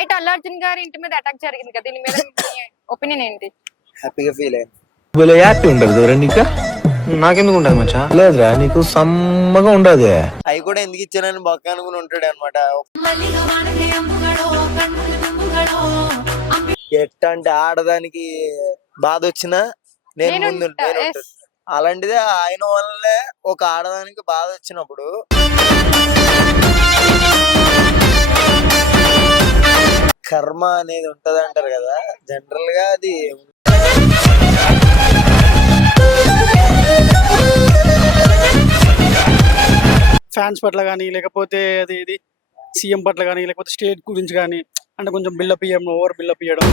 Night Allu Arjun గారి ఇంటి మీద అటాక్ జరిగింది కదా, దీని మీద మీ ఒపీనియన్ ఏంటి? హ్యాపీగా ఫీల్ అయ్యాను. భలే హ్యాపీ ఉండదు దూరం నీకు. నాకెందుకు ఉండదు మచ్చా? లేదురా, నీకు సమ్మగా ఉండదు. అవి కూడా ఎందుకు ఇచ్చానని బొక్క అనుకుని ఉంటాడు అనమాట. ఎట్టంటే ఆడదానికి బాధ వచ్చినా నేను ముందు అలాంటిదే ఆయన వల్లే ఒక ఆడదానికి బాధ వచ్చినప్పుడు కర్మ అనేది ఉంటది అంటారు కదా, జనరల్ గా అది ఫ్యాన్స్ పట్ల కానీ లేకపోతే అది ఇది సీఎం పట్ల కానీ లేకపోతే స్టేట్ గురించి కానీ అంటే కొంచెం బిల్డప్ ఇవ్వడం, ఓవర్ బిల్డప్ ఇవ్వడం.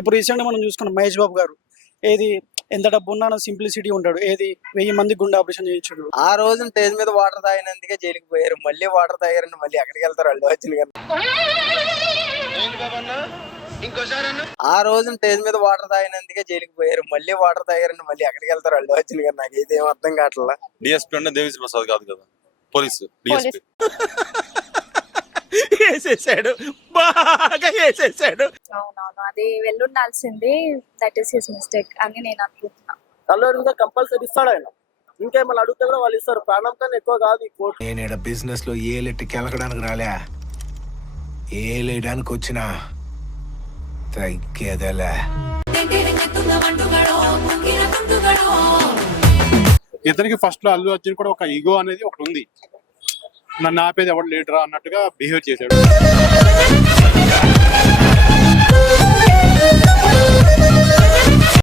ఇప్పుడు రీసెంట్గా మనం చూసుకున్నాం మహేష్ బాబు గారు ఏది ఎంత డబ్బు ఉన్నా సింప్లిసిటీ ఉంటాడు, ఏది 1000 మంది గుండె ఆపరేషన్ చేయించాడు. ఆ రోజు స్టేజ్ మీద వాటర్ తాగినందుకే జైలుకి పోయారు, మళ్ళీ వాటర్ తాగారని మళ్ళీ ఎక్కడికి వెళ్తారు అల్లు అర్జున్ గారు. ఆ రోజు స్టేజ్ మీద వాటర్ తాగినందుకే జైలుకి పోయారు, మళ్ళీ వాటర్ తాగారని మళ్ళీ ఎక్కడికి వెళ్తారు అల్లు అర్జున్ గారు. నాకు అయితే ఏం అర్థం కావట్లా. డిఎస్పీ అంటే దేవిశ్రీ ప్రసాద్ కాదు కదా, పోలీసు డిఎస్పీ. అవునవును, అది వెళ్ళుండాల్సింది. దట్ ఈస్ హిస్ మిస్టేక్ అని నేను అనుకుంటున్నా. అల్లు కంపల్సరీ ఇస్తాడు ఆయన. ఇంకేమన్నా అడిగితే కూడా వాళ్ళు ఇస్తారు. ప్రాణం కన్నా ఎక్కువ కాదు ఈ కోర్టు. నేను బిజినెస్ లో ఏలెట్టి కెలకడానికి రాలే, ఏలేయడానికి వచ్చిన తగ్గేదలే. ఇతనికి ఫస్ట్ లో అల్లు అర్జున్ కూడా ఒక ఈగో అనేది ఒకటి ఉంది, నన్ను ఆపేది ఎవరు లీడరా అన్నట్టుగా బిహేవ్ చేశాడు.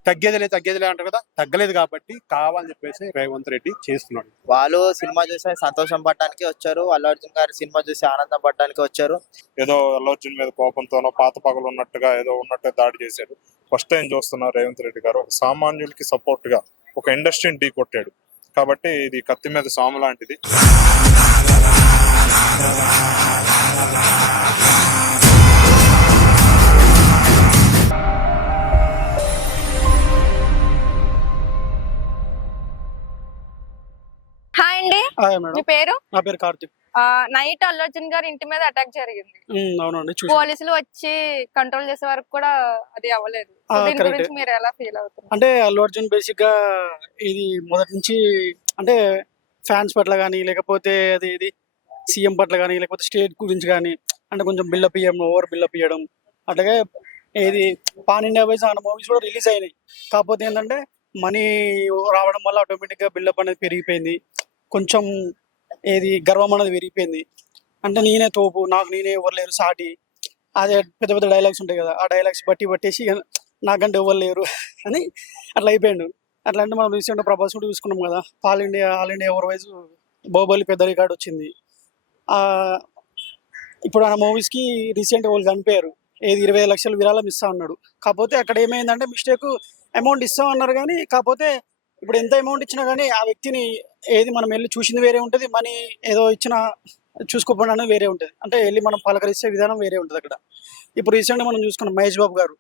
తగ్గేదిలే అంటారు కదా, తగ్గలేదు కాబట్టి కావాలని చెప్పేసి రేవంత్ రెడ్డి చేస్తున్నాడు. వాళ్ళు సినిమా చూసి సంతోషం పడడానికి వచ్చారు, అల్లు అర్జున్ గారి సినిమా చూసి ఆనందం పడడానికి వచ్చారు. ఏదో అల్లు అర్జున్ మీద కోపంతోనో పాత పగలు ఉన్నట్టుగా ఏదో ఉన్నట్టుగా దాడి చేశాడు. ఫస్ట్ టైం చూస్తున్నారు రేవంత్ రెడ్డి గారు ఒక సామాన్యులకి సపోర్ట్ గా ఒక ఇండస్ట్రీని ఢీ కొట్టాడు. కాబట్టి ఇది కత్తి మీద సాము లాంటిది. హాయ్ అండి, హాయ్ మేడం. మీ పేరు? నా పేరు కార్తిక్. నైట్ అల్లు అర్జున్ గారి ఇంటి మీద అటాక్ జరిగింది. అవునండి, పోలీసులు వచ్చి కంట్రోల్ చేసే వరకు కూడా అది అవ్వలేదు. దీని గురించి మీరు ఎలా ఫీల్ అవుతున్నారు? అంటే అల్లు అర్జున్ బేసిక్ గా ఇది మొదటి నుంచి అంటే ఫ్యాన్స్ పట్ల కానీ లేకపోతే అది ఇది సీఎం పట్ల కానీ లేకపోతే స్టేట్ గురించి కానీ అంటే కొంచెం బిల్డప్ ఇవ్వడం, ఓవర్ బిల్డప్ ఇవ్వడం. అట్లాగే ఏది పాన్ ఇండియా వైజ్ ఆ మూవీస్ కూడా రిలీజ్ అయినాయి. కాకపోతే ఏంటంటే మనీ రావడం వల్ల ఆటోమేటిక్గా బిల్డప్ అనేది పెరిగిపోయింది. కొంచెం ఏది గర్వం అనేది పెరిగిపోయింది. అంటే నేనే తోపు, నాకు నేనే ఎవరు లేరు సాటి, అదే పెద్ద పెద్ద డైలాగ్స్ ఉంటాయి కదా, ఆ డైలాగ్స్ పట్టేసి నాకంటే ఎవరు లేరు అని అట్లా అయిపోయాడు. అట్లా అంటే మనం రీసెంట్ ప్రభాస్ కూడా చూసుకున్నాం కదా, ఆల్ ఇండియా ఎవరి వైజ్ బాహుబలి పెద్ద రికార్డు వచ్చింది. ఇప్పుడు ఆ మూవీస్కి రీసెంట్ వాళ్ళు చనిపోయారు, ఏది 25 లక్షలు విరాళం ఇస్తా అన్నాడు. కాకపోతే అక్కడ ఏమైందంటే మిస్టేక్, అమౌంట్ ఇస్తాం అన్నారు కానీ కాకపోతే ఇప్పుడు ఎంత అమౌంట్ ఇచ్చినా కానీ ఆ వ్యక్తిని ఏది మనం వెళ్ళి చూసింది వేరే ఉంటుంది, మనీ ఏదో ఇచ్చిన చూసుకోకుండా అనేది వేరే ఉంటుంది. అంటే వెళ్ళి మనం పలకరిస్తే విధానం వేరే ఉంటుంది అక్కడ. ఇప్పుడు రీసెంట్గా మనం చూసుకున్నాం మహేష్ బాబు గారు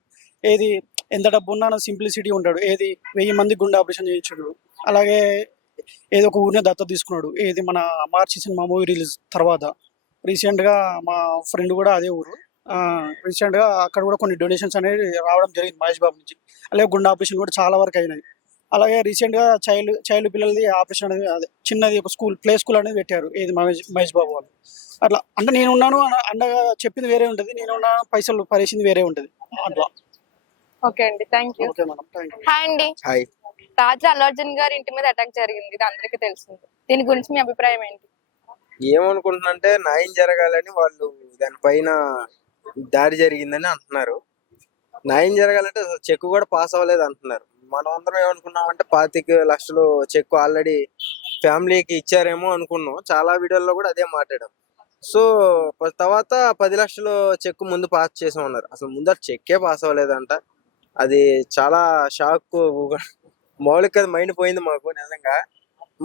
ఏది ఎంత డబ్బు ఉన్నా సింప్లిసిటీ ఉంటాడు, ఏది 1000 మంది గుండె ఆపరేషన్ చేయించాడు. అలాగే ఏదో ఒక ఊరినే దత్తత తీసుకున్నాడు, ఏది మన మార్చి సినిమా మూవీ రిలీజ్ తర్వాత. రీసెంట్గా మా ఫ్రెండ్ కూడా అదే ఊరు, రీసెంట్గా అక్కడ కూడా కొన్ని డొనేషన్స్ అనేది రావడం జరిగింది మహేష్ బాబు నుంచి. అలాగే గుండె ఆపరేషన్ కూడా చాలా వరకు అయినాయి. అలాగే రీసెంట్గా చైల్డ్ పిల్లలది ఆపరేషన్ అనేది అదే చిన్నది ఒక ప్లే స్కూల్ అనేది పెట్టారు, ఏది మహేష్ బాబు వాళ్ళు. అట్లా అంటే నేనున్నాను అండగా చెప్పింది వేరే ఉంటుంది, నేనున్నా పైసలు పరేసింది వేరే ఉంటుంది అట్లా. ఓకే అండి, thank you. Okay madam, thank you. Hi అండి, హాయ్. రాజా అల్లు అర్జున్ గారి ఇంటి మీద అటాక్ జరిగింది, ఇది అందరికీ తెలిసింది. దీని గురించి మీ అభిప్రాయం ఏంటి? ఏమనుకుంటున్నంటే న్యాయం జరగాలని వాళ్ళు దానిపైన దాడి జరిగిందని అంటున్నారు. న్యాయం జరగాలంటే చెక్ కూడా పాస్ అవ్వలేదు అంటున్నారు. మనం అందరం ఏమనుకున్నామంటే 25 లక్షలు చెక్ ఆల్రెడీ ఫ్యామిలీకి ఇచ్చారేమో అనుకున్నాం. చాలా వీడియోల్లో కూడా అదే మాట్లాడాం. సో తర్వాత 10 లక్షలు చెక్ ముందు పాస్ చేసి ఉన్నారు. అసలు ముందర చెక్కే పాస్ అవ్వలేదంట. అది చాలా షాక్, మౌలిక మైండ్ పోయింది మాకు నిజంగా.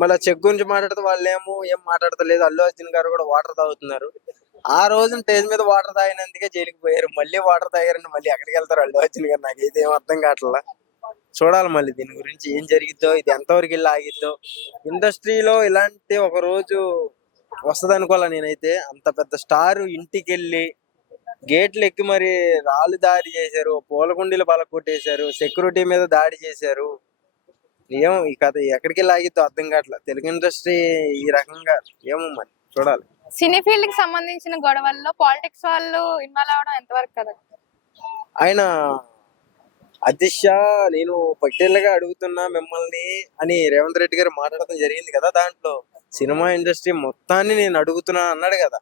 మళ్ళీ చెక్ గురించి మాట్లాడితే వాళ్ళు ఏం మాట్లాడతలేదు. అల్లు అర్జున్ గారు కూడా వాటర్ తాగుతున్నారు. ఆ రోజు స్టేజ్ మీద వాటర్ తాగినందుకే జైలుకి పోయారు, మళ్ళీ వాటర్ తాగారని మళ్ళీ ఎక్కడికి వెళ్తారు అల్లు అర్జున్ గారు. నాకు అయితే ఏం అర్థం కావట్లా. చూడాలి మళ్ళీ దీని గురించి ఏం జరిగిద్దో, ఇది ఎంతవరకు వెళ్ళి ఆగిద్దో. ఇండస్ట్రీలో ఇలాంటి ఒక రోజు వస్తుంది అనుకోవాలా నేనైతే. అంత పెద్ద స్టార్ ఇంటికి వెళ్ళి గేట్లు ఎక్కి మరి రాళ్ళు దాడి చేశారు, పూలకుండీలు పలకొట్టేశారు, సెక్యూరిటీ మీద దాడి చేశారు. ఏమో ఈ కథ ఎక్కడికి లాగిద్దో అర్థం కావట్లేదు. తెలుగు ఇండస్ట్రీ ఈ రకంగా ఏమో మరి చూడాలి. సినీ ఫీల్డ్ కి సంబంధించిన గొడవల్లో పాలిటిక్స్ వాళ్ళు ఇన్వాల్వ్ అవడం ఎంతవరకు కదా? ఆయన అధ్యక్ష నేను పట్టేళ్ళగా అడుగుతున్నా మిమ్మల్ని అని రేవంత్ రెడ్డి గారు మాట్లాడడం జరిగింది కదా. దాంట్లో సినిమా ఇండస్ట్రీ మొత్తాన్ని నేను అడుగుతున్నా అన్నాడు కదా.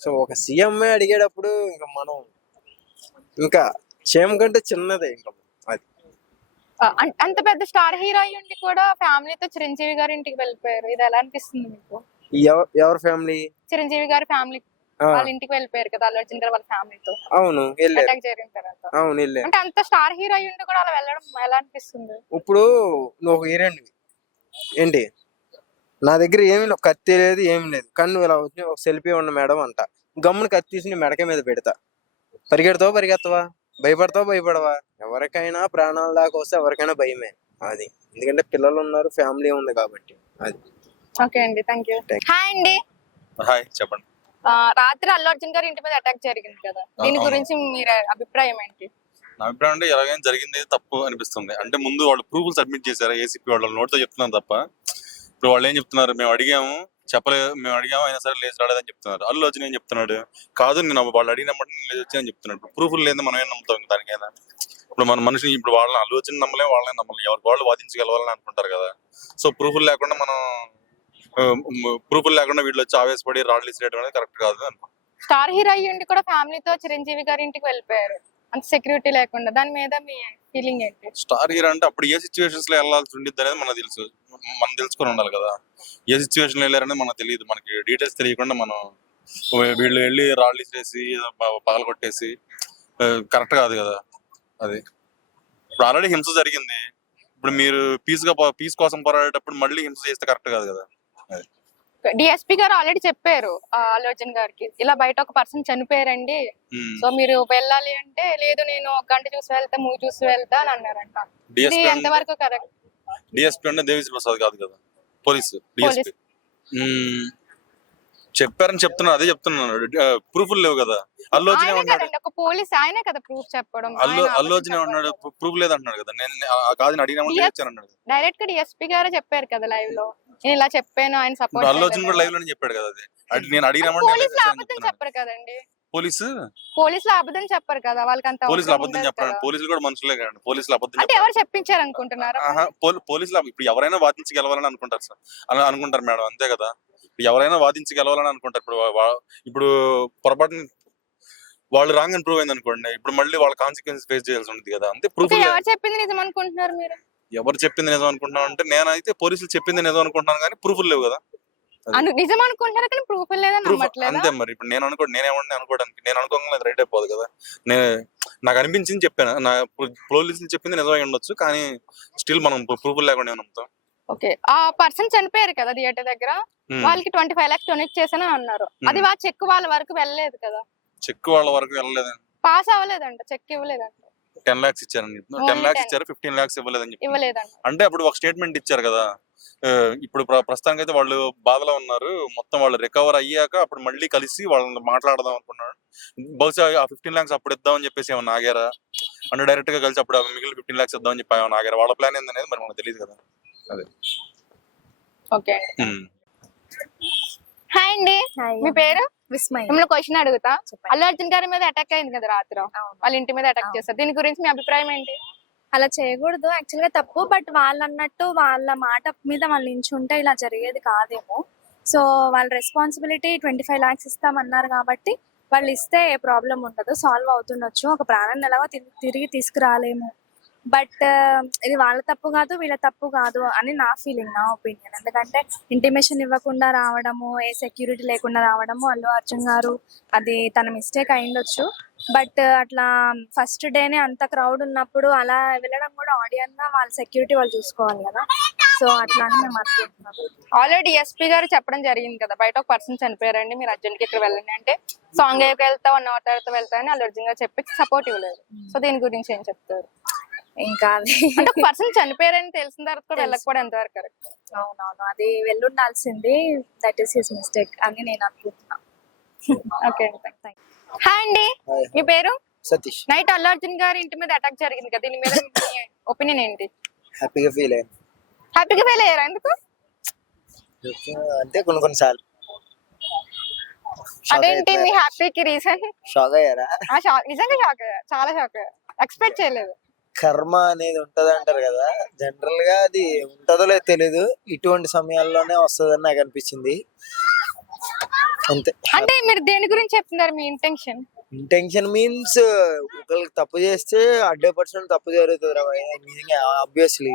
సో ఒక సీఎంఏ అడిగేటప్పుడు ఇంకా మనం ఇంకా క్షేమం కంటే చిన్నదే ఇంకా అది. అంత పెద్ద స్టార్ హీరో అయ్యి ఉండి కూడా ఫ్యామిలీతో చిరంజీవి గారి ఇంటికి వెళ్ళిపోయారు. ఇది ఎలా అనిపిస్తుంది మీకు? ఎవరి ఫ్యామిలీ? చిరంజీవి గారి ఫ్యామిలీ వాళ్ళ ఇంటికి వెళ్ళిపోయారు కదా, అల్లు అర్జున్ గారు వాళ్ళ ఫ్యామిలీతో. అవును వెళ్ళారు. అటాక్ జరిగిన తర్వాత. అవును వెళ్ళారు. అంటే అంత స్టార్ హీరో అయ్యి ఉండి కూడా అలా వెళ్ళడం ఎలా అనిపిస్తుంది? ఇప్పుడు నువ్వు ఒక హీరోయిన్ ఏంటి, నా దగ్గర ఏమి కత్తి లేదు ఏమి లేదు, కానీ నువ్వు ఇలా వచ్చి ఒక సెల్ఫీ ఉన్న మేడం అంట, గమ్మున కత్తి తీసి నీ మెడక మీద పెడతా, పరిగెడతావా పరిగెత్తవా, భయపడతావా భయపడవా? ఎవరికైనా ప్రాణాల దాకా వస్తే ఎవరికైనా భయమే అది. ఎందుకంటే పిల్లలు ఉన్నారు, ఫ్యామిలీ ఉంది కాబట్టి అది. ఓకే అండి, థ్యాంక్ యూ. హాయ్ అండి. హాయ్ చెప్పండి. రాత్రి అల్లు అర్జున్ గారి ఇంటి మీద అటాక్ జరిగింది కదా, దీని గురించి మీరు అభిప్రాయం ఏంటి? నా అభిప్రాయం అంటే ఎలాగైనా జరిగింది తప్పు అనిపిస్తుంది. అంటే ముందు వాళ్ళు ప్రూఫ్లు సబ్మిట్ చేశారు ఏసీపీ వాళ్ళు, నోట్తో చెప్తున్నారు తప్ప. ఇప్పుడు వాళ్ళు ఏం చెప్తున్నారు, మేము అడిగాము అయినా సరే లేచి రాలేదని చెప్తున్నారు. అల్లు అర్జున్ ఏం చెప్తున్నాడు, కాదు నేను వాళ్ళు అడిగినప్పుడు నేను లేచి వచ్చానని చెప్తున్నాడు. ఇప్పుడు ప్రూఫ్లు లేదు మనం ఏం నమ్ముతాం దానికైనా? ఇప్పుడు మన మనిషిని ఇప్పుడు వాళ్ళని అల్లు అర్జున్ నమ్మలేం, వాళ్ళని నమ్మలేం, ఎవరికి వాళ్ళు వాదించగలవాలని అనుకుంటారు కదా. సో ప్రూఫ్లు లేకుండా వీళ్ళు వచ్చి ఆవేశపడి రాళ్ళు ఇసిరేయడం అనేది కరెక్ట్ కాదు అనుకో. స్టార్ హీరో అయ్యి ఉండి కూడా ఫ్యామిలీతో చిరంజీవి గారి ఇంటికి వెళ్ళిపోయారు, అంత సెక్యూరిటీ లేకుండా. దాని మీద మీ ఫీలింగ్ ఏంటి? స్టార్ హీరో అంటే అప్పుడు ఏ సిచ్యువేషన్స్ లో వెళ్ళాల్సి ఉండిద్ది అనేది మనకు తెలుసు, మనం తెలుసుకొని ఉండాలి కదా. ఏ సిచ్యువేషన్ లో వెళ్ళారనేది మనకు తెలియదు. మనకి డీటెయిల్స్ తెలియకుండా మనం వీళ్ళు వెళ్ళి రాళ్ళు ఇసిరేసి పగల కొట్టేసి కరెక్ట్ కాదు కదా అది. ఇప్పుడు ఆల్రెడీ హింస జరిగింది, ఇప్పుడు మీరు పీస్ కోసం పోరాడేటప్పుడు మళ్ళీ హింస చేస్తే కరెక్ట్ కాదు కదా. డిఎస్పీ గారు ఆల్రెడీ చెప్పారు అల్లు అర్జున్ గారికి, ఇలా బయట ఒక పర్సన్ చనిపోయారండి, సో మీరు వెళ్ళాలి అంటే, లేదు నేను ఒక గంట చూసి వెళ్తా, మూవీ చూసి వెళ్తా అని అన్నారంట. ఇది ఎంతవరకు కరెక్ట్? డిఎస్పీ అంటే దేవిశ్రీ ప్రసాద్ కాదు కదా, పోలీసు డిఎస్పీ. చెప్పారని చెప్తున్నాను, అదే చెప్తున్నాను. ప్రూఫ్లు లేవు కదా. అల్లు అర్జున్ ఏమన్నాడు, ఒక పోలీస్ ఆయనే కదా ప్రూఫ్ చెప్పడం. అల్లు అర్జున్ ఏమన్నాడు, ప్రూఫ్ లేదంటున్నాడు కదా. నేను కాదు అడిగినామని ఇచ్చానన్నాడు. డైరెక్ట్ గా డిఎస్పీ గారు చెప్పారు కదా లైవ్ లో, నేను ఇలా చెప్పాను, ఆయన సపోర్ట్. అల్లు అర్జున్ కూడా లైవ్ లోనే చెప్పాడు కదా అది. నేను అడిగినామంటే పోలీసులు అబద్ధం చెప్పరు కదండి. పోలీసులు అబద్ధం చెప్పరు కదా, వాళ్ళకి అంత పోలీసులు అబద్ధం చెప్పారు. పోలీసులు కూడా మనుషులే కదండి. పోలీసులు అబద్ధం అంటే ఎవరు చెప్పించారు అనుకుంటున్నారు? పోలీసులు ఇప్పుడు ఎవరైనా వాదించి గెలవాలని అనుకుంటారు సార్, అలా అనుకుంటారు మేడం, అంతే కదా. ఎవరైనా వాదించి గెలవాలని అనుకుంటారు. ఇప్పుడు పొరపాటున వాళ్ళు రాంగ్ అని ప్రూవ్ అయింది అనుకోండి, ఇప్పుడు మళ్ళీ వాళ్ళ కాన్సిక్వెన్స్ ఫేస్ చేయాల్సి ఉంటుంది కదా. అంతే. ప్రూఫ్ ఎవరు చెప్పింది నిజం అనుకుంటున్నారు మీరు? ఎవరు చెప్పింది నిజం అనుకుంటున్నాం అంటే, నేనైతే పోలీసులు చెప్పింది నిజం అనుకుంటున్నాను కానీ ప్రూఫ్లు లేవు కదా. నిజం అనుకుంటున్నారు కానీ ప్రూఫ్ లేదని అంతే. మరి ఇప్పుడు నేను అనుకోవడానికి నేను అనుకోగలను రైట్ అయిపోదు కదా. నాకు అనిపించింది చెప్పాను, నా పోలీసులు చెప్పింది నిజమై ఉండొచ్చు, కానీ స్టిల్ మనం ప్రూఫ్ లేకుండా నమ్ముతాం. ఓకే, ఆ పర్సన్ చనిపోయారు కదా థియేటర్ దగ్గర, వాళ్ళకి 25 lakhs డొనేట్ చేశాను అన్నారు. అది వాళ్ళ చెక్ వాళ్ళ వరకు వెళ్ళలేదు కదా. చెక్ వాళ్ళ వరకు వెళ్ళలేదు, పాస్ అవ్వలేదంట, చెక్ ఇవ్వలేదంట. 10 lakhs ఇచ్చారని 10 lakhs ఇచ్చారు, 15 lakhs ఇవ్వలేదని చెప్పి. అంటే అప్పుడు ఒక స్టేట్మెంట్ ఇచ్చారు కదా. ఇప్పుడు ప్రస్తుతానికి అయితే వాళ్ళు బాధలో ఉన్నారు, మొత్తం వాళ్ళు రికవర్ అయ్యాక అప్పుడు మళ్ళీ కలిసి వాళ్ళని మాట్లాడదాం అనుకున్నాడు. బహుశా ఆ 15 lakhs అప్పుడు ఇద్దామని చెప్పేసి ఏమన్నా ఆగారా అంటే, డైరెక్ట్ గా కలిసి అప్పుడు మిగిలిన 15 lakhs ఇద్దామని చెప్పి ఏమన్నా ఆగారా? వాళ్ళ ప్లాన్ ఏందనేది మరి మనకు తెలియదు కదా. అదే. ఓకే, హాయ్ అండి, మీ పేరు? విస్మయ్. మిమ్మల్ని క్వశ్చన్ అడుగుతా. అల్లు అర్జున్ గారి మీద అటాక్ అయింది కదా రాత్రి, వాళ్ళ ఇంటి మీద అటాక్ చేస్తారు, దీని గురించి మీ అభిప్రాయం ఏంటి? అలా చేయకూడదు, యాక్చువల్ గా తప్పు. బట్ వాళ్ళు అన్నట్టు వాళ్ళ మాట మీద వాళ్ళు నించుంటే ఇలా జరిగేది కాదేమో. సో వాళ్ళ రెస్పాన్సిబిలిటీ 25 lakhs ఇస్తామన్నారు కాబట్టి వాళ్ళు ఇస్తే ఏ ప్రాబ్లం ఉండదు, సాల్వ్ అవుతుండొచ్చు. ఒక ప్రాణాన్ని ఎలాగో తిరిగి తీసుకురాలేము. బట్ ఇది వాళ్ళ తప్పు కాదు, వీళ్ళ తప్పు కాదు అని నా ఫీలింగ్, నా ఒపీనియన్. ఎందుకంటే ఇంటిమేషన్ ఇవ్వకుండా రావడము, ఏ సెక్యూరిటీ లేకుండా రావడము, అల్లు అర్జున్ గారు అది తన మిస్టేక్ అయిండొచ్చు. బట్ అట్లా ఫస్ట్ డేనే అంత క్రౌడ్ ఉన్నప్పుడు అలా వెళ్ళడం కూడా ఆడియన్స్ గా వాళ్ళ సెక్యూరిటీ వాళ్ళు చూసుకోవాలి కదా. సో అట్లా అని మేము అనుకుంటున్నాం. ఆల్రెడీ ఎస్పీ గారు చెప్పడం జరిగింది కదా, బయట ఒక పర్సన్ చనిపోయారండి, మీరు అర్జెంట్ కి ఇక్కడ వెళ్ళండి అంటే, సాంగ్ వెళ్తా 1 hour తర్వాత వెళ్తా అని అల్లు అర్జున్ గారు చెప్పి సపోర్ట్ ఇవ్వలేదు. సో దీని గురించి ఏం చెప్తారు? ఇంకా అది అంటే ఒక పర్సన్ చనిపోయారని తెలిసిన తర్వాత కూడా వెళ్ళకపోవడం ఎంతవరకు కరెక్ట్? అవునవును, అది వెళ్ళుండాల్సింది. దట్ ఈస్ హిస్ మిస్టేక్ అని నేను అనుకుంటున్నా. ఓకే, హాయ్ అండి, Hi. మీ పేరు? సతీష్. నైట్ అల్లు అర్జున్ గారి ఇంటి మీద అటాక్ జరిగింది కదా, దీని మీద మీ ఒపీనియన్ ఏంటి? హ్యాపీగా ఫీల్ అయ్యాను. హ్యాపీగా ఫీల్ అయ్యారా? ఎందుకు? అంటే కొన్నిసార్లు అదేంటి మీ హ్యాపీకి రీజన్? షాక్ అయ్యారా? నిజంగా షాక్, చాలా షాక్, ఎక్స్పెక్ట్ చేయలేదు. కర్మ అనేది ఉంటది అంటారు కదా, జనరల్ గా అది ఉంటదో లేదో తెలీదు, ఇటువంటి సమయాల్లోనే వస్తుందని నాకు అనిపించింది అంతే. అంటే మీరు దేని గురించి చెప్తున్నారు, మీ ఇంటెన్షన్? ఇంటెన్షన్ మీన్స్ ఒకరికి తప్పు చేస్తే 100% తప్పు జరుగుతుంది నిజంగా, ఆబ్వియస్లీ.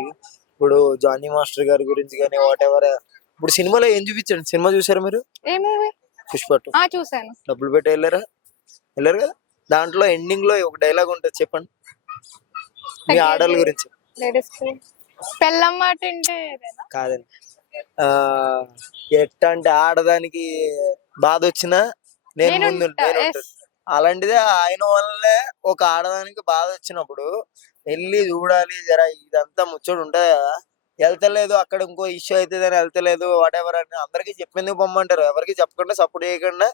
ఇప్పుడు జానీ మాస్టర్ గారి గురించి కానీ వాట్ ఎవర్, ఇప్పుడు సినిమాలో ఏం చూపించండి, సినిమా చూసారా మీరు? ఏ మూవీ? పుష్ప 2. చూసాను. డబ్బులు పెట్టి వెళ్ళారు కదా, దాంట్లో ఎండింగ్ లో ఒక డైలాగ్ ఉంటుంది, చెప్పండి మీ ఆడల గురించి. లేడీస్ పెళ్ళం మాట అంటే కాదండి, ఎట్ట అంటే ఆడదానికి బాధ వచ్చినా నేను ముందు ఉంటాను. అలాంటిదే ఆయన వల్లే ఒక ఆడదానికి బాధ వచ్చినప్పుడు వెళ్ళి చూడాలి, జరా ఇదంతా ముచ్చడు ఉంటది కదా, వెళ్తలేదు అక్కడ ఇంకో ఇష్యూ అవుతుంది అని వెళ్తలేదు వాట్ ఎవర్ అని అందరికి చెప్పింది పొమ్మంటారు. ఎవరికి చెప్పకుండా సపోర్ట్ చేయకుండా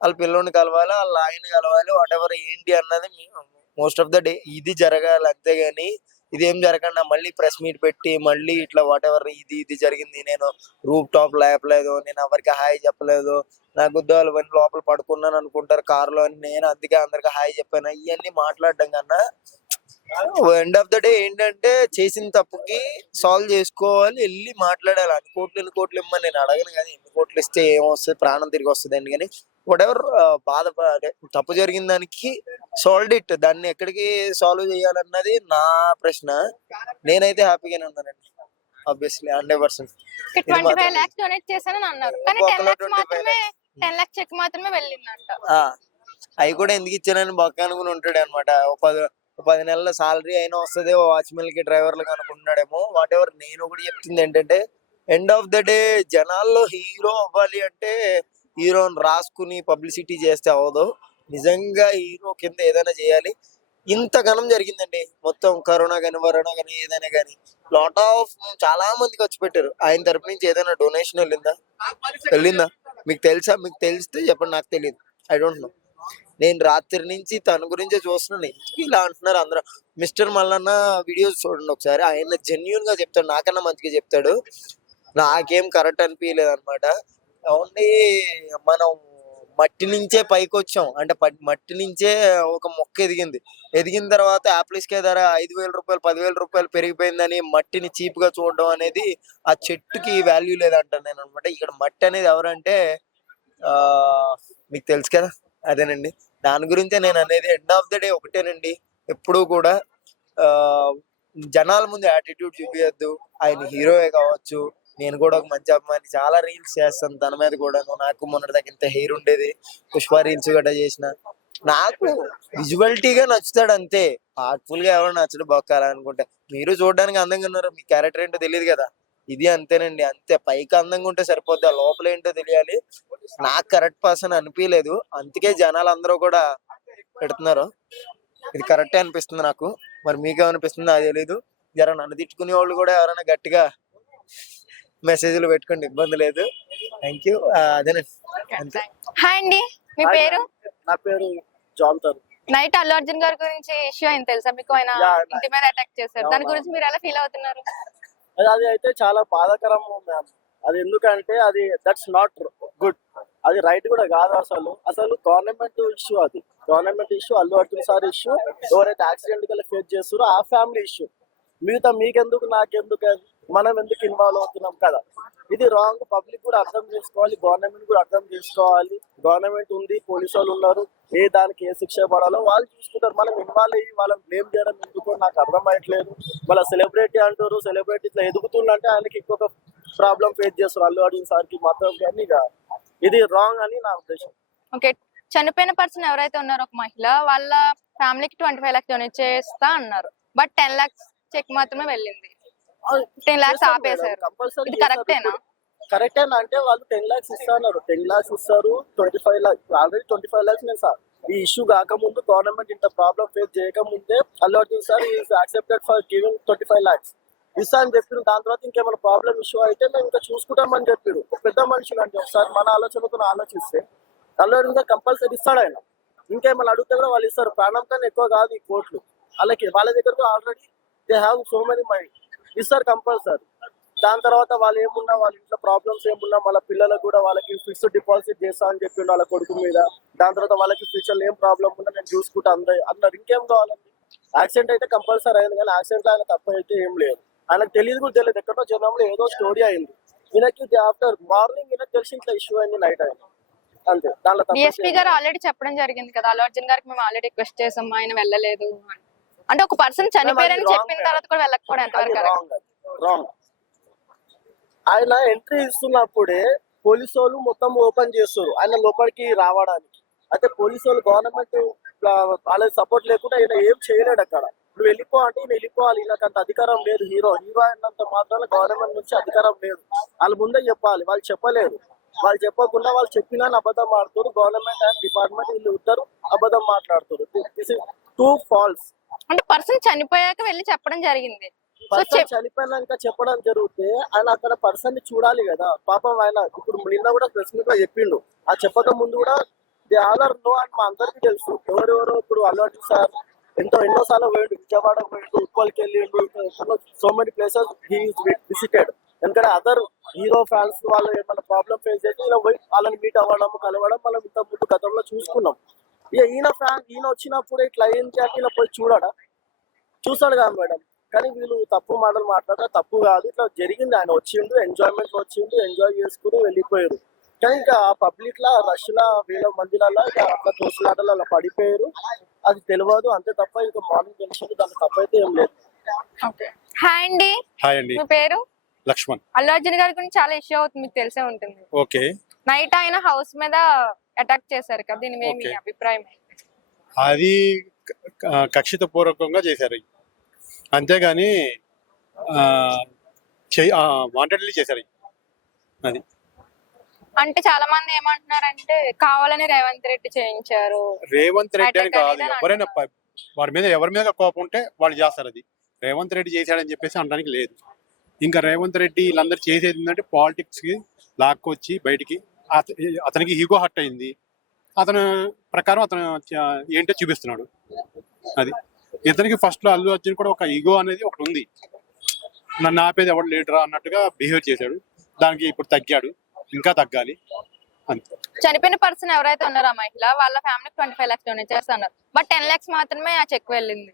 వాళ్ళ పిల్లోని కలవాలి, వాళ్ళ ఆయన కలవాలి, వాట్ ఎవర్ ఏంటి అన్నది మోస్ట్ ఆఫ్ ద డే ఇది జరగాలి. అంతేగాని ఇదేం జరగకుండా మళ్ళీ ప్రెస్ మీట్ పెట్టి మళ్ళీ ఇట్లా వాట్ ఎవర్ ఇది జరిగింది, నేను రూప్ టాప్ లేపలేదు, నేను ఎవరికి హాయ్ చెప్పలేదు, నాకు ఉద్యోగాలు పని లోపల పడుకున్నాను అనుకుంటారు కారులో అని, నేను అందుకే అందరికి హాయ్ చెప్పాను, ఇవన్నీ మాట్లాడడం కన్నా ఎండ్ ఆఫ్ ద డే ఏంటంటే చేసిన తప్పుకి సాల్వ్ చేసుకోవాలి, వెళ్ళి మాట్లాడాలి. అన్ని కోట్లు ఎన్ని కోట్లు ఇమ్మని నేను అడగను, కానీ ఎన్ని కోట్లు ఇస్తే ఏమొస్తుంది, ప్రాణం తిరిగి వస్తుంది అండి. కానీ వాట్ ఎవర్ తప్పు జరిగిన దానికి సాల్వ్ ఇట్, దాన్ని ఎక్కడికి సాల్వ్ చేయాలన్నది నా ప్రశ్న. నేనైతే హ్యాపీగానే ఉన్నానండి, ఆబ్వియస్లీ 100%. 25 lakhs డొనేట్ చేశానని అన్నారు, కానీ 10 lakhs మాత్రమే, 10 lakhs చెక్ మాత్రమే వెళ్ళిందంట. అవి కూడా ఎందుకు ఇచ్చానని బొక్క అనుకుని ఉంటాడు అనమాట. 10 నెలల సాలరీ అయినా వస్తుంది, వాచ్మెన్ కి డ్రైవర్లకు అనుకుంటున్నాడేమో వాట్ ఎవర్. నేను ఒకటి చెప్తుంది ఏంటంటే, ఎండ్ ఆఫ్ ద డే జనాల్లో హీరో అవ్వాలి అంటే హీరోని రాసుకుని పబ్లిసిటీ చేస్తే అవ్వదు, నిజంగా హీరో కింద ఏదైనా చేయాలి. ఇంత ఘనం జరిగిందండి, మొత్తం కరోనా కానీ వరోనా కానీ ఏదైనా కానీ లాట్ ఆఫ్ చాలా మంది ఖర్చు పెట్టారు. ఆయన తరపు నుంచి ఏదైనా డొనేషన్ వెళ్ళిందా మీకు తెలుసా? మీకు తెలిస్తే చెప్పండి, నాకు తెలియదు, ఐ డోంట్ నో. నేను రాత్రి నుంచి తన గురించే చూస్తున్నాను. ఇలా అంటున్నారు అందరూ. మిస్టర్ మల్లన్న వీడియోస్ చూడండి ఒకసారి, ఆయన జెన్యున్ గా చెప్తాడు, నాకన్నా మంచిగా చెప్తాడు. నాకేం కరెక్ట్ అనిపించలేదు అనమాట. ఓన్లీ మనం మట్టి నుంచే పైకి వచ్చాం అంటే మట్టి నుంచే ఒక మొక్క ఎదిగిన తర్వాత యాప్లిస్కే ధర 5,000 రూపాయలు 10,000 రూపాయలు పెరిగిపోయిందని మట్టిని చీప్ గా చూడడం అనేది ఆ చెట్టుకి వాల్యూ లేదంటాను నేను అనమాట. ఇక్కడ మట్టి అనేది ఎవరంటే మీకు తెలుసు కదా, అదేనండి. దాని గురించే నేను అనేది. ఎండ్ ఆఫ్ ద డే ఒకటేనండి, ఎప్పుడూ కూడా జనాల ముందు యాటిట్యూడ్ చూపించద్దు. ఆయన హీరోయే కావచ్చు, నేను కూడా ఒక మంచి అమ్మాయిని, చాలా రీల్స్ చేస్తాను తన మీద కూడా. నాకు మొన్నటి దగ్గర ఇంత హెయిర్ ఉండేది, పుష్ప రీల్స్ గట్రా చేసిన. నాకు విజువలిటీగా నచ్చుతాడు అంతే, ఆర్ట్ఫుల్ గా ఎవరు నచ్చడు బొక్కాలనుకుంటే. మీరు చూడడానికి అందంగా ఉన్నారు, మీ క్యారెక్టర్ ఏంటో తెలియదు కదా, ఇది అంతేనండి. అంతే, పైకి అందంగా ఉంటే సరిపోద్ది, ఆ లోపల ఏంటో తెలియాలి. నాకు కరెక్ట్ పర్సన్ అనిపించలేదు, అందుకే జనాలు అందరూ కూడా పెడుతున్నారు. ఇది కరెక్టే అనిపిస్తుంది నాకు, మరి మీకేమనిపిస్తుంది నాకు తెలీదు. జర నన్ను తిట్టుకునే వాళ్ళు కూడా ఎవరైనా గట్టిగా మెసేజ్లు పెట్టుకోండి, ఇబ్బంది లేదు. Thank you. అదేనండి, అంతే. హాయ్ అండి, మీ పేరు? నా పేరు జాన్సన్. నైట్ అల్లు అర్జున్ గారి గురించి ఇష్యూ అయింది తెలుసా మీకు? ఆయన ఇంటి మీద అటాక్ చేశారు, దాని గురించి మీరు ఎలా ఫీల్ అవుతున్నారు? అది అయితే చాలా బాధాకరం మ్యామ్. అది ఎందుకంటే అది దట్స్ నాట్ గుడ్, అది రైట్ కూడా కాదు. అసలు గవర్నమెంట్ ఇష్యూ, అది government issue, Allu Arjun sir issue. ఎవరైతే యాక్సిడెంట్ గా ఫేస్ చేస్తారో ఆ ఫ్యామిలీ ఇష్యూ. మిగతా మీకెందుకు నాకెందుకు, మనం ఎందుకు ఇన్వాల్వ్ అవుతున్నాం కదా, ఇది రాంగ్. పబ్లిక్ కూడా అర్థం చేసుకోవాలి, గవర్నమెంట్ కూడా అర్థం చేసుకోవాలి. గవర్నమెంట్ ఉంది, పోలీసు వాళ్ళు ఉన్నారు, ఏ దానికి ఏ శిక్ష పడాలో వాళ్ళు చూసుకుంటారు. మనం ఇన్వాల్వ్ అయ్యి వాళ్ళని బ్లేమ్ చేయడం ఎందుకో నాకు అర్థమయ్యట్లేదు. మళ్ళీ సెలబ్రిటీ అంటారు, సెలబ్రిటీ ఇట్లా ఎదుగుతుందంటే ఆయనకి ఇంకొక ప్రాబ్లం ఫేస్ చేస్తారు అల్లు అర్జున్ సార్ కి మాత్రం. కానీ ఇది రాంగ్ అని నా ఉద్దేశం. ఓకే, చనిపోయిన పర్సన్ ఎవరైతే ఉన్నారో ఒక మహిళ, వాళ్ళ ఫ్యామిలీకి 25 lakhs డొనేట్ చేస్తా అన్నారు, బట్ 10 lakhs చెక్ మాత్రమే వెళ్ళింది, 10 lakhs ఆపేశారు. ఇది కరెక్టేనా? కరెక్టేనా అంటే వాళ్ళు 10 lakhs ఇస్తున్నారు, 10 lakhs ఇస్తారు, 25 lakhs ఆల్రెడీ 25 lakhs నేను సార్ ఈ ఇష్యూ కాకముందు గవర్నమెంట్ ఇంత ప్రాబ్లం ఫేస్ చేయకముందే Allu Arjun sir is accepted for giving 25 lakhs ఇస్తా అని చెప్పిన. దాని తర్వాత ఇంకేమైనా ప్రాబ్లం ఇష్యూ అయితే మేము ఇంకా చూసుకుంటామని చెప్పాడు. ఒక పెద్ద మనుషులు అంటే ఒకసారి మన ఆలోచనతో ఆలోచిస్తే అల్లు అర్జున్ సార్ కంపల్సరీ ఇస్తాడు ఆయన. ఇంకేమైనా అడిగితే కూడా వాళ్ళు ఇస్తారు. ప్రాణం కన్నా ఎక్కువ కాదు ఈ కోట్లు వాళ్ళ దగ్గర already they have so many money ఇస్తారు కంపల్సరీ. దాని తర్వాత వాళ్ళు ఏమున్నా వాళ్ళ ఇంట్లో ప్రాబ్లమ్స్ ఏమున్నా వాళ్ళ పిల్లలకు కూడా వాళ్ళకి ఫిక్స్డ్ డిపాజిట్ చేస్తా అని చెప్పిండు వాళ్ళ కొడుకు మీద. దాని తర్వాత వాళ్ళకి ఫ్యూచర్లో ఏం ప్రాబ్లం ఉన్నా నేను చూసుకుంటా అన్నారు. ఇంకేం కావాలండి? యాక్సిడెంట్ అయితే కంపల్సరీ అయింది, కానీ యాక్సిడెంట్ ఆయన తప్ప అయితే ఏం లేదు. ఆయనకు తెలియదు కూడా తెలియదు, ఎక్కడో జనంలో ఏదో స్టోరీ అయింది. ఈయనకి ఆఫ్టర్ మార్నింగ్ ఈయన తెలిసి ఇట్లా ఇష్యూ అయింది నైట్ అయింది అంతే. దాంట్లో డిఎస్పీ గారు ఆల్రెడీ చెప్పడం జరిగింది కదా, అల్లు అర్జున్ గారికి మేము ఆల్రెడీ రిక్వెస్ట్ చేసాం, ఆయన వెళ్ళలేదు అని. అంటే ఒక పర్సన్ చనిపోయారని చెప్పిన తర్వాత కూడా వెళ్ళకపోవడం ఎంతవరకు రాంగ్. ఆయన ఎంట్రీ ఇస్తున్నప్పుడే పోలీసు వాళ్ళు మొత్తం ఓపెన్ చేస్తారు ఆయన లోపలికి రావడానికి. అయితే పోలీసు వాళ్ళు గవర్నమెంట్ వాళ్ళకి సపోర్ట్ లేకుండా ఈయన ఏం చేయలేడు అక్కడ. నువ్వు వెళ్ళిపో అంటే ఈయన వెళ్ళిపోవాలి, ఈయనకు అంత అధికారం లేదు. హీరో అయినంత మాత్రాన గవర్నమెంట్ నుంచి అధికారం లేదు. వాళ్ళు ముందే చెప్పాలి, వాళ్ళు చెప్పలేదు. వాళ్ళు చెప్పకుండా వాళ్ళు చెప్పినా అబద్ధం ఆడుతారు. గవర్నమెంట్ అండ్ డిపార్ట్మెంట్ వీళ్ళు ఇద్దరు అబద్ధం మాట్లాడుతారు. This is too false. అంటే పర్సన్ చనిపోయాక వెళ్ళి చెప్పడం జరిగింది. పర్సన్ చనిపోయినాక చెప్పడం జరిగితే ఆయన అక్కడ పర్సన్ ని చూడాలి కదా. పాపం ఆయన ఇప్పుడు నిన్న కూడా ప్రెస్ మీట్ లో చెప్పిండు. ఆ చెప్పక ముందు కూడా దే ఆల్ ఆర్ నో అని మా అందరికీ తెలుసు. ఎవరెవరో ఇప్పుడు అల్లు అర్జున్ సార్ ఎన్నోసార్లు పోయిండు, విజయవాడ పోయిండు, ఉప్పల్కి వెళ్ళిండు, so many places he visited. ఎందుకంటే అదర్ హీరో ఫ్యాన్స్ వాళ్ళు ఏమైనా ప్రాబ్లం ఫేస్ చేసి ఇలా పోయి వాళ్ళని మీట్ అవ్వడం కలవడం మనం ఇంత ముందు గతంలో చూసుకున్నాం. ఈయన వచ్చినప్పుడు ఇట్లా అయింది అంటే ఇలా పోయి చూస్తాడు కదా మేడం. కానీ వీళ్ళు తప్పు మాటలు మాట్లాడడం తప్పు కాదు, ఇట్లా జరిగింది. ఆయన వచ్చిండు, ఎంజాయ్మెంట్ వచ్చిండు, ఎంజాయ్ చేసుకుని వెళ్ళిపోయారు. కానీ ఇంకా పబ్లిక్ లా రష్ లా 1000 మందిలలో అట్లా తోసులాటలు అలా పడిపోయారు. అది తెలియదు అంతే తప్ప ఇంకా మార్నింగ్ తెలిసింది, దానికి తప్పైతే ఏం లేదు. హాయ్ అండి. హాయ్ అండి. మీ పేరు? లక్ష్మణ్. అల్లు అర్జున్ గారి గురించి చాలా ఇష్యూ అవుతుంది, మీకు తెలిసే ఉంటుంది. ఓకే. నైట్ ఆయన హౌస్ మీద అటాక్ చేశారు కదా, దీని మీద మీ అభిప్రాయం? అది కక్షిత పూర్వకంగా చేశారు, అంతేగాని వాంటెడ్లీ చేశారు. అది అంటే చాలా మంది ఏమంటున్నారంటే కావాలని రేవంత్ రెడ్డి చేయించారు. రేవంత్ రెడ్డి అని కాదు, ఎవరైనా వారి మీద ఎవరి మీద కోపం ఉంటే వాళ్ళు చేస్తారు. అది రేవంత్ రెడ్డి చేశాడని చెప్పేసి అనడానికి లేదు. ఇంకా రేవంత్ రెడ్డి వీళ్ళందరూ చేసేది ఏంటంటే పాలిటిక్స్ కి లాక్కొచ్చి బయటికి అతనికి ఈగో హర్ట్ అయింది, అతను ప్రకారం అతను ఏంటో చూపిస్తున్నాడు. అది ఇతనికి ఫస్ట్ లో అల్లు అర్జున్ కూడా ఒక ఈగో అనేది ఒకటి ఉంది, నన్ను ఆపేది ఎవరు లీడరా అన్నట్టుగా బిహేవ్ చేశాడు. దానికి ఇప్పుడు తగ్గాడు, ఇంకా తగ్గాలి అంతే. చనిపోయిన పర్సన్ ఎవరైతే ఉన్నారో ఆ మహిళ వాళ్ళ ఫ్యామిలీకి 25 lakhs డొనేట్ చేస్తున్నారు, బట్ 10 lakhs మాత్రమే ఆ చెక్ వెళ్ళింది,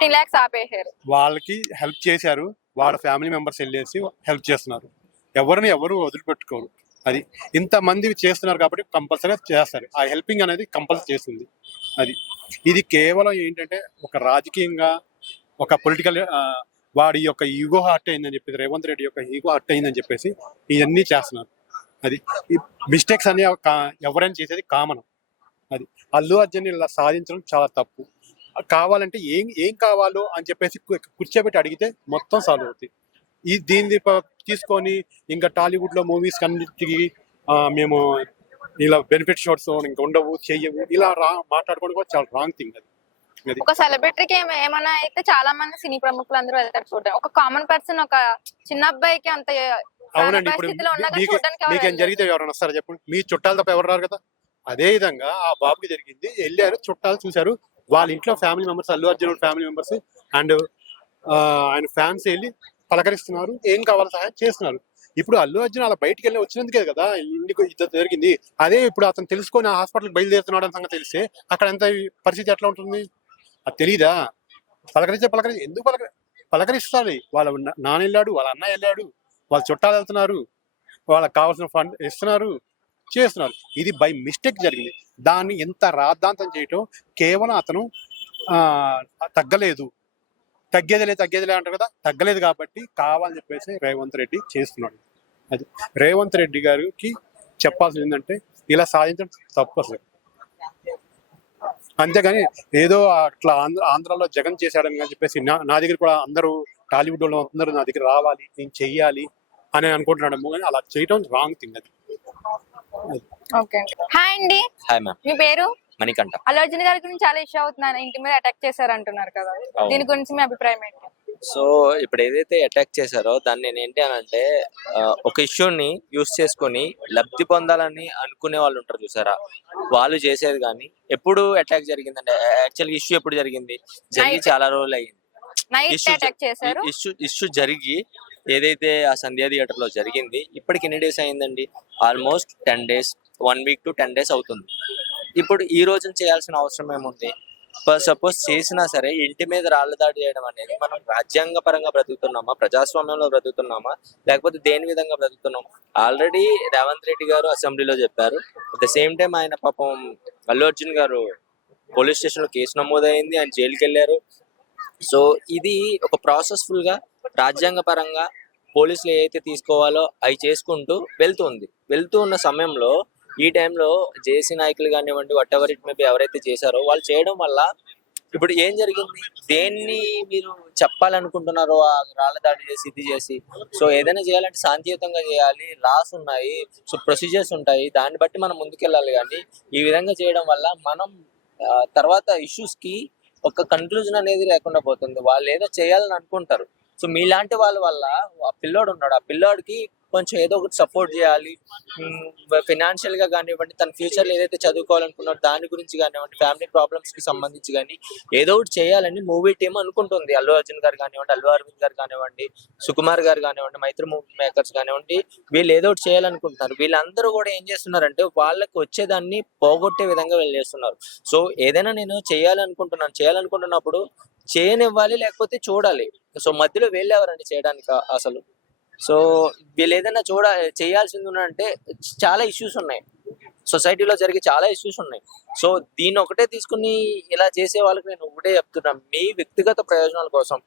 10 lakhs ఆపేశారు. వాళ్ళకి హెల్ప్ చేశారు, వాళ్ళ ఫ్యామిలీ మెంబర్స్ వెళ్ళేసి హెల్ప్ చేస్తున్నారు, ఎవరు వదిలిపెట్టుకోరు. అది ఇంతమంది చేస్తున్నారు కాబట్టి కంపల్సరీగా చేస్తారు. ఆ హెల్పింగ్ అనేది కంపల్సరీ చేస్తుంది. అది ఇది కేవలం ఏంటంటే ఒక రాజకీయంగా ఒక పొలిటికల్ వాడి యొక్క ఈగో హర్ట్ అయిందని చెప్పేసి, రేవంత్ రెడ్డి యొక్క ఈగో హర్ట్ అయిందని చెప్పేసి ఇవన్నీ చేస్తున్నారు. అది మిస్టేక్స్ అన్ని ఎవరైనా చేసేది కామన్. అది అల్లు అర్జున్ ఇలా సాధించడం చాలా తప్పు. కావాలంటే ఏం కావాలో అని చెప్పేసి కూర్చోబెట్టి అడిగితే మొత్తం సాల్వ్ అవుతాయి. దీన్ని తీసుకొని ఇంకా టాలీవుడ్ లో మూవీస్ అన్నిటికీ మేము ఇలా బెనిఫిట్ షోట్స్ ఇంకా ఉండవు చెయ్యవు ఇలా మాట్లాడుకోవడం కూడా చాలా రాంగ్ థింగ్. అది ఒక సెలబ్రిటీకి ఏమైనా అయితే చాలా మంది సినీ ప్రముఖులు అందరూ వెళ్తారు చూడండి, ఒక కామన్ పర్సన్ ఒక చిన్న అబ్బాయికి అంత అవునండి. ఇప్పుడు మీకేం జరిగితే ఎవరైనా వస్తారా చెప్పండి, మీ చుట్టాలు తప్ప ఎవరు రారు కదా. అదే విధంగా ఆ బాబుకి జరిగింది, వెళ్ళారు చుట్టాలు చూశారు, వాళ్ళ ఇంట్లో family members, Allu Arjun family members and ఆయన ఫ్యాన్స్ వెళ్ళి పలకరిస్తున్నారు, ఏం కావాలో సహాయం చేస్తున్నారు. ఇప్పుడు అల్లు అర్జున్ అలా బయటికి వెళ్ళి వచ్చినందుకే కదా ఇందుకు ఇది జరిగింది. అదే ఇప్పుడు అతను తెలుసుకొని ఆ హాస్పిటల్కి బయలుదేరుతున్నాడు అని సంగతి తెలిస్తే అక్కడ ఎంత పరిస్థితి ఎట్లా ఉంటుంది అది తెలీదా? ఎందుకు పలకరిస్తారు? వాళ్ళ నాన్న వెళ్ళాడు, వాళ్ళ అన్న వెళ్ళాడు, వాళ్ళ చుట్టాలు వెళ్తున్నారు, వాళ్ళకి కావాల్సిన ఫండ్ ఇస్తున్నారు, చేస్తున్నారు. ఇది బై మిస్టేక్ జరిగింది. దాన్ని ఎంత రాద్ధాంతం చేయటం కేవలం అతను తగ్గేదిలే అంటారు కదా, తగ్గలేదు కాబట్టి కావాలని చెప్పేసి రేవంత్ రెడ్డి చేస్తున్నాడు. అది రేవంత్ రెడ్డి గారికి చెప్పాల్సింది ఏంటంటే ఇలా సాధించడం తప్పు అసలు. అంతేగాని ఏదో అట్లా ఆంధ్రాలో జగన్ చేశాడని చెప్పేసి నా దగ్గర కూడా అందరూ టాలీవుడ్ వాళ్ళు అందరూ నా దగ్గర రావాలి, నేను చెయ్యాలి అని అనుకుంటున్నాడేమో, కానీ అలా చేయడం రాంగ్ థింగ్ అది. ఓకే. హాయ్ అండి, హాయ్ మ్యామ్, మీ పేరు? మణికంఠ. అల్లు అర్జున్ గారి గురించి చాలా ఇష్యూ అవుతున్నాను, ఇంటి మీద అటాక్ చేశారు అంటున్నారు కదా, అవును. దీని గురించి మీ అభిప్రాయం ఏంటి? సో ఇప్పుడు ఏదైతే అటాక్ చేశారో దాన్ని నేను ఏంటి అని అంటే, ఒక ఇష్యూని యూస్ చేసుకొని లబ్ధి పొందాలని అనుకునే వాళ్ళు ఉంటారు చూసారా, వాళ్ళు చేసేది. కానీ ఎప్పుడు అటాక్ జరిగిందంటే, యాక్చువల్గా ఇష్యూ ఎప్పుడు జరిగింది, జరిగి Night. చాలా రోజులు అయ్యింది. నైట్ అటాక్ చేశారు. ఇష్యూ జరిగి ఏదైతే ఆ సంధ్యా థియేటర్ లో జరిగింది, ఇప్పటికి ఎన్ని డేస్ అయిందండి? Almost 10 days, 1 week to 10 days అవుతుంది. ఇప్పుడు ఈ రోజున చేయాల్సిన అవసరం ఏముంది? సపోజ్ చేసినా సరే ఇంటి మీద రాళ్ల దాడి చేయడం అనేది, మనం రాజ్యాంగ పరంగా బ్రతుకుతున్నామా, ప్రజాస్వామ్యంలో బ్రతుకుతున్నామా, లేకపోతే దేని విధంగా బ్రతుకుతున్నాం? ఆల్రెడీ రేవంత్ రెడ్డి గారు అసెంబ్లీలో చెప్పారు. అట్ ద సేమ్ టైం ఆయన పాపం అల్లు అర్జున్ గారు పోలీస్ స్టేషన్ లో కేసు నమోదైంది, ఆయన జైలుకి వెళ్ళారు. సో ఇది ఒక ప్రాసెస్ఫుల్ గా రాజ్యాంగ పరంగా పోలీసులు ఏదైతే తీసుకోవాలో అవి చేసుకుంటూ వెళ్తూ ఉన్న సమయంలో ఈ టైంలో జేసీ నాయకులు కానివ్వండి, what ever it may be, ఎవరైతే చేశారో వాళ్ళు చేయడం వల్ల ఇప్పుడు ఏం జరిగింది? దేన్ని మీరు చెప్పాలనుకుంటున్నారో ఆ రాళ్ళ దాడి చేసి ఇది చేసి, సో ఏదైనా చేయాలంటే శాంతియుతంగా చేయాలి, లాస్ ఉన్నాయి, సో ప్రొసీజర్స్ ఉంటాయి, దాన్ని బట్టి మనం ముందుకెళ్ళాలి. కానీ ఈ విధంగా చేయడం వల్ల మనం తర్వాత ఇష్యూస్ కి ఒక కన్క్లూజన్ అనేది లేకుండా పోతుంది. వాళ్ళు ఏదో చేయాలని అనుకుంటారు. సో మీలాంటి వాళ్ళ వల్ల ఆ పిల్లోడు ఉన్నాడు, ఆ పిల్లోడికి కొంచెం ఏదో ఒకటి సపోర్ట్ చేయాలి, ఫైనాన్షియల్ గా కానివ్వండి, తన ఫ్యూచర్ లో ఏదైతే చదువుకోవాలనుకున్నారో దాని గురించి కానివ్వండి, ఫ్యామిలీ ప్రాబ్లమ్స్ కి సంబంధించి కానీ ఏదో ఒకటి చేయాలని మూవీ టీమ్ అనుకుంటుంది. అల్లు అర్జున్ గారు కానివ్వండి, అల్లు అరవింద్ గారు కానివ్వండి, సుకుమార్ గారు కానివ్వండి, మైత్రి మూవీ మేకర్స్ కానివ్వండి, వీళ్ళు ఏదో ఒకటి చేయాలనుకుంటున్నారు. వీళ్ళందరూ కూడా ఏం చేస్తున్నారంటే వాళ్ళకి వచ్చేదాన్ని పోగొట్టే విధంగా వీళ్ళు చేస్తున్నారు. సో ఏదైనా నేను చేయాలనుకుంటున్నప్పుడు చేయనివ్వాలి, లేకపోతే చూడాలి. సో మధ్యలో వీళ్ళు ఎవరండి చేయడానికి అసలు? సో వీళ్ళు ఏదైనా చేయాల్సింది ఉన్నంటే చాలా ఇష్యూస్ ఉన్నాయి, సొసైటీలో జరిగే చాలా ఇష్యూస్ ఉన్నాయి. సో దీన్ని ఒకటే తీసుకుని ఇలా చేసే వాళ్ళకి నేను ఒకటే చెప్తున్నా, మీ వ్యక్తిగత ప్రయోజనాల కోసం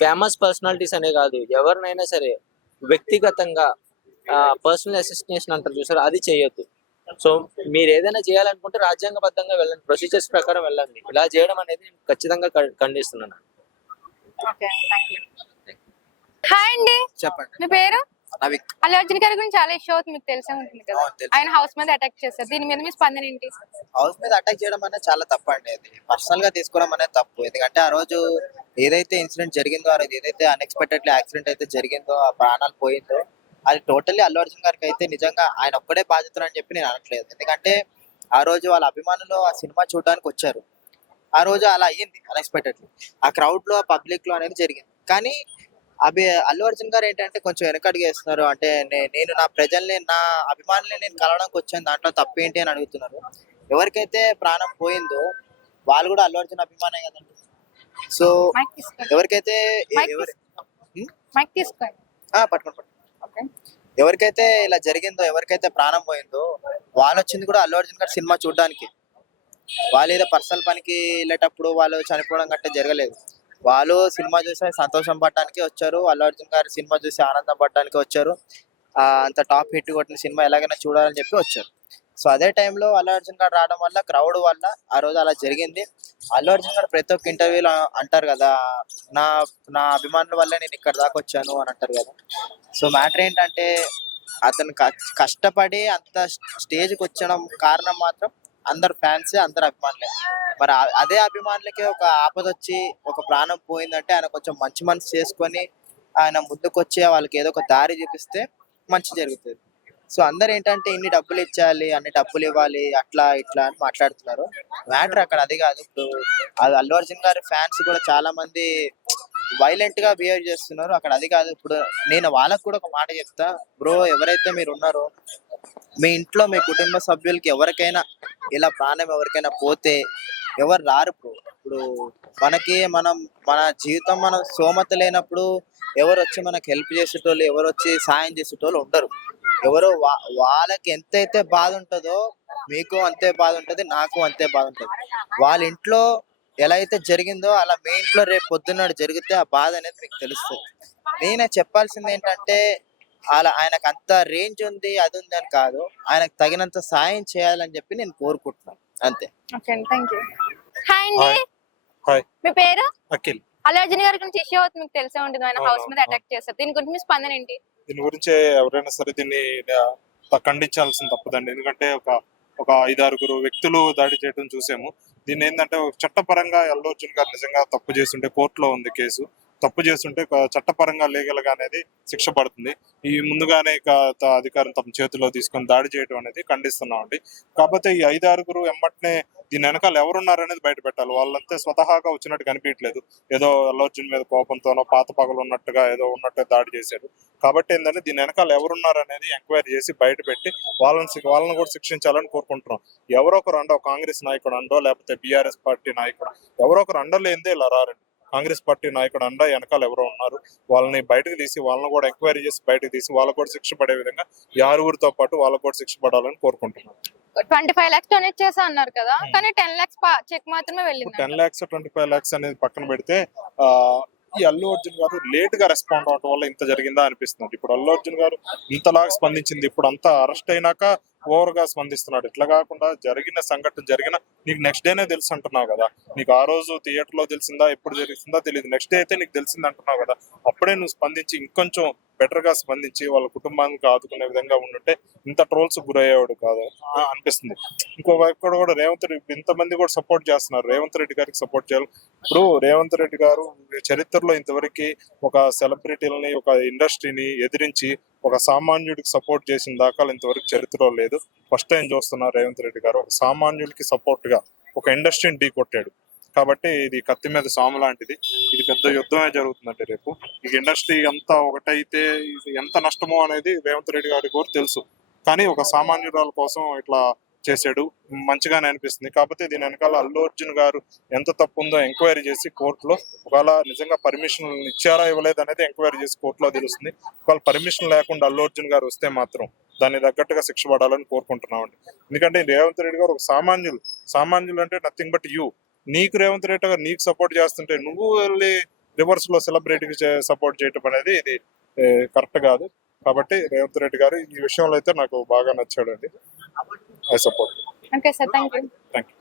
ఫేమస్ పర్సనాలిటీస్ అనే కాదు, ఎవరినైనా సరే వ్యక్తిగతంగా పర్సనల్ అసిస్టేషన్ అంటారు చూసారు, అది చేయొద్దు. సో మీరు ఏదైనా చేయాలనుకుంటే రాజ్యాంగబద్ధంగా వెళ్ళండి, ప్రొసీజర్స్ ప్రకారం వెళ్ళండి. ఇలా చేయడం అనేది నేను ఖచ్చితంగా ఖండిస్తున్నాను. Okay, thank you. హాయ్ అండి, చెప్పండి. మీ పేరు? నవిక్. అల్లు అర్జున్ గారి గురించి చాలా ఇష్యూ అవుతుంది, మీకు తెలిసే ఉంటుంది కదా, తెలుసు. ఆయన హౌస్ మీద అటాక్ చేశారు, దీని మీద మీ స్పందన ఏంటి? హౌస్ మీద అటాక్ చేయడం అనేది చాలా తప్పు అండి. అది పర్సనల్ గా తీసుకోవడం అనేది తప్పు. ఎందుకంటే ఆ రోజు ఏదైతే ఇన్సిడెంట్ జరిగిందో, ఆ రోజు ఏదైతే అన్ఎక్స్పెక్టెడ్లీ యాక్సిడెంట్ అయితే జరిగిందో, ఆ ప్రాణాలు పోయిందో, అది టోటల్లీ అల్లు అర్జున్ గారికి అయితే నిజంగా ఆయన ఒక్కడే బాధ్యతలు అని చెప్పి నేను అనట్లేదు. ఎందుకంటే ఆ రోజు వాళ్ళ అభిమానులు ఆ సినిమా చూడడానికి వచ్చారు. ఆ రోజు అలా అయ్యింది అన్ఎక్స్పెక్టెడ్లీ, ఆ క్రౌడ్ లో, పబ్లిక్ లో అనేది జరిగింది. కానీ అల్లు అర్జున్ గారు ఏంటంటే కొంచెం వెనకడుగు వేస్తున్నారు. అంటే నేను నా ప్రజల్ని, నా అభిమానుల్ని నేను కలవడానికి వచ్చాను, దాంట్లో తప్పేంటి అని అడుగుతున్నారు. ఎవరికైతే ప్రాణం పోయిందో వాళ్ళు కూడా అల్లు అర్జున్ అభిమానే కదండి. సో మైక్ తీసుకోండి, ఎవరికైతే మైక్ తీసుకోండి. పట్టుకోండి. ఎవరికైతే ఇలా జరిగిందో, ఎవరికైతే ప్రాణం పోయిందో వాళ్ళు వచ్చింది కూడా అల్లు అర్జున్ గారు సినిమా చూడడానికి. వాళ్ళు ఏదో పర్సనల్ పనికి వెళ్ళేటప్పుడు వాళ్ళు చనిపోవడం గట్రా జరగలేదు. వాళ్ళు సినిమా చూసి సంతోషం పడడానికి వచ్చారు, అల్లు అర్జున్ గారి సినిమా చూసి ఆనందం పడడానికి వచ్చారు. అంత టాప్ హిట్ కొట్టిన సినిమా ఎలాగైనా చూడాలని చెప్పి వచ్చారు. సో అదే టైంలో అల్లు అర్జున్ గారు రావడం వల్ల, క్రౌడ్ వల్ల ఆ రోజు అలా జరిగింది. అల్లు అర్జున్ గారు ప్రతి ఒక్క ఇంటర్వ్యూలో అంటారు కదా, నా అభిమానుల వల్ల నేను ఇక్కడ దాకా వచ్చాను అని అంటారు కదా. సో మ్యాటర్ ఏంటంటే అతను కష్టపడి అంత స్టేజ్కి వచ్చడం కారణం మాత్రం అందరు ఫ్యాన్స్, అందరు అభిమానులే. మరి అదే అభిమానులకి ఒక ఆపద వచ్చి ఒక ప్రాణం పోయిందంటే ఆయన కొంచెం మంచి మనసు చేసుకొని ఆయన ముందుకు వచ్చి వాళ్ళకి ఏదో ఒక దారి చూపిస్తే మంచి జరుగుతుంది. సో అందరు ఏంటంటే ఇన్ని డబ్బులు ఇచ్చాలి, అన్ని డబ్బులు ఇవ్వాలి, అట్లా ఇట్లా అని మాట్లాడుతున్నారు. మ్యాటర్ అక్కడ అది కాదు. ఇప్పుడు అది అల్లు అర్జున్ గారి ఫ్యాన్స్ కూడా చాలా మంది వైలెంట్ గా బిహేవ్ చేస్తున్నారు. అక్కడ అది కాదు. ఇప్పుడు నేను వాళ్ళకు కూడా ఒక మాట చెప్తా, బ్రో, ఎవరైతే మీరు ఉన్నారో మీ ఇంట్లో మీ కుటుంబ సభ్యులకి ఎవరికైనా ఇలా ప్రాణం ఎవరికైనా పోతే ఎవరు రారు బ్రో. ఇప్పుడు మన జీవితం మనం స్తోమత లేనప్పుడు ఎవరు వచ్చి మనకు హెల్ప్ చేసేటోళ్ళు, ఎవరు వచ్చి సాయం చేసేటోళ్ళు ఉండరు. ఎవరో వాళ్ళకి ఎంతైతే బాధ ఉంటుందో మీకు అంతే బాధ ఉంటుంది, నాకు అంతే బాధ ఉంటుంది. వాళ్ళ ఇంట్లో ఎలా అయితే జరిగిందో అలా మీ ఇంట్లో రేపు పొద్దున్న జరిగితే ఆ బాధ అనేది మీకు తెలుస్తుంది. నేనే చెప్పాల్సింది ఏంటంటే ఆయనకు అంత రేంజ్ ఉంది, అది ఉంది అని కాదు, ఆయనకు తగినంత సాయం చేయాలని చెప్పి నేను కోరుకుంటున్నాను, అంతే. Okay, thank you. హాయ్ అండి, హాయ్. మీ పేరు? అఖిల్. అల్లు అర్జున్ గారి గురించి ఇష్యూ అవుతుంది, మీకు తెలిసే ఉంటుంది, ఆయన హౌస్ మీద అటాక్ చేశారు, దీని గురించి మీ స్పందన ఏంటి? దీని గురించి ఎవరైనా సరే దీన్ని ఖండించాల్సిన తప్పదండి. ఎందుకంటే ఒక 5-6 వ్యక్తులు దాడి చేయడం చూసాము. దీన్ని ఏంటంటే చట్టపరంగా అల్లు అర్జున్ గారు నిజంగా తప్పు చేస్తుంటే కోర్టులో ఉంది కేసు. తప్పు చేస్తుంటే చట్టపరంగా లీగల్ గా అనేది శిక్ష పడుతుంది. ఈ ముందుగానే అధికారం తమ చేతిలో తీసుకొని దాడి చేయడం అనేది ఖండిస్తున్నామండి. కాకపోతే ఈ 5-6 ఎమ్మటనే దీని వెనకాల ఎవరున్నారనేది బయట పెట్టాలి. వాళ్ళంతా స్వతహాగా వచ్చినట్టు కనిపించట్లేదు. ఏదో అల్లు అర్జున్ మీద కోపంతోనో పాత పగలు ఉన్నట్టుగా ఏదో ఉన్నట్టు దాడి చేశారు. కాబట్టి ఏంటంటే దీని వెనకాల ఎవరున్నారనేది ఎంక్వైరీ చేసి బయట పెట్టి వాళ్ళని కూడా శిక్షించాలని కోరుకుంటున్నాం. ఎవరో ఒకరు అండో కాంగ్రెస్ నాయకుడు అండో లేకపోతే బీఆర్ఎస్ పార్టీ నాయకుడు ఎవరో ఒకరు అండలేందే ఇలా రారండి. కాంగ్రెస్ పార్టీ నాయకుడు అండ వెనకాల ఎవరో ఉన్నారు. వాళ్ళని బయటకు తీసి వాళ్ళని కూడా ఎంక్వైరీ చేసి బయటకు తీసి వాళ్ళకు కూడా శిక్ష పడే విధంగా ఈ 6 పాటు వాళ్ళకు కూడా శిక్ష పడాలని కోరుకుంటున్నాను. 25 lakhs డొనేట్ చేసా అన్నారు కదా, కానీ 10 lakhs చెక్ మాత్రమే వెళ్ళింది. 10 lakhs 25 lakhs అనేది పక్కన పెడితే ఈ అల్లు అర్జున్ గారు లేట్ గా రెస్పాండ్ అవడం వల్ల ఇంత జరిగిందా అనిపిస్తుంది. ఇప్పుడు అల్లు అర్జున్ గారు ఇంతలాగా స్పందించింది ఇప్పుడు అంతా అరెస్ట్ అయినాక ఓవర్ గా స్పందిస్తున్నాడు. ఇట్లా కాకుండా జరిగిన సంఘటన నీకు నెక్స్ట్ డేనే తెలుసు అంటున్నావు కదా. నీకు ఆ రోజు థియేటర్ లో తెలిసిందా ఎప్పుడు తెలిసిందా తెలియదు, నెక్స్ట్ డే అయితే నీకు తెలిసింది అంటున్నావు కదా. అప్పుడే నువ్వు స్పందించి ఇంకొంచెం బెటర్ గా స్పందించి వాళ్ళ కుటుంబానికి ఆదుకునే విధంగా ఉండుంటే ఇంత ట్రోల్స్ గురయ్యేవాడు కాదు అనిపిస్తుంది. ఇంకో వైపు కూడా రేవంత్ రెడ్డి ఇంతమంది కూడా సపోర్ట్ చేస్తున్నారు. రేవంత్ రెడ్డి గారికి సపోర్ట్ చేయాలి. ఇప్పుడు రేవంత్ రెడ్డి గారు చరిత్రలో ఇంతవరకు ఒక సెలబ్రిటీలని ఒక ఇండస్ట్రీని ఎదిరించి ఒక సామాన్యుడికి సపోర్ట్ చేసిన దాఖలు ఇంతవరకు చరిత్రలో లేదు. ఫస్ట్ టైం చూస్తున్నారు రేవంత్ రెడ్డి గారు ఒక సామాన్యుడికి సపోర్ట్ గా ఒక ఇండస్ట్రీని ఢీ కొట్టాడు. కాబట్టి ఇది కత్తి మీద సాము లాంటిది. ఇది పెద్ద యుద్ధమే జరుగుతుందండి రేపు. ఈ ఇండస్ట్రీ అంతా ఒకటైతే ఇది ఎంత నష్టమో అనేది రేవంత్ రెడ్డి గారికి కూడా తెలుసు. కానీ ఒక సామాన్యురాల కోసం ఇట్లా చేసాడు, మంచిగానే అనిపిస్తుంది. కాకపోతే దీని వెనకాల అల్లు అర్జున్ గారు ఎంత తప్పు ఉందో ఎంక్వైరీ చేసి కోర్టులో ఒకవేళ నిజంగా పర్మిషన్ ఇచ్చారా ఇవ్వలేదు అనేది ఎంక్వైరీ చేసి కోర్టులో తెలుస్తుంది. ఒకవేళ పర్మిషన్ లేకుండా అల్లు అర్జున్ గారు వస్తే మాత్రం దాన్ని తగ్గట్టుగా శిక్ష పడాలని కోరుకుంటున్నామండి. ఎందుకంటే రేవంత్ రెడ్డి గారు ఒక సామాన్యులు అంటే నథింగ్ బట్ యూ. నీకు రేవంత్ రెడ్డి గారు నీకు సపోర్ట్ చేస్తుంటే నువ్వు వెళ్ళి రివర్స్ లో సెలబ్రిటీకి సపోర్ట్ చేయటం అనేది ఇది కరెక్ట్ కాదు. కాబట్టి రేవంత్ రెడ్డి గారు ఈ విషయంలో అయితే నాకు బాగా నచ్చాడండి. I support. Okay sir, thank you. Thank you.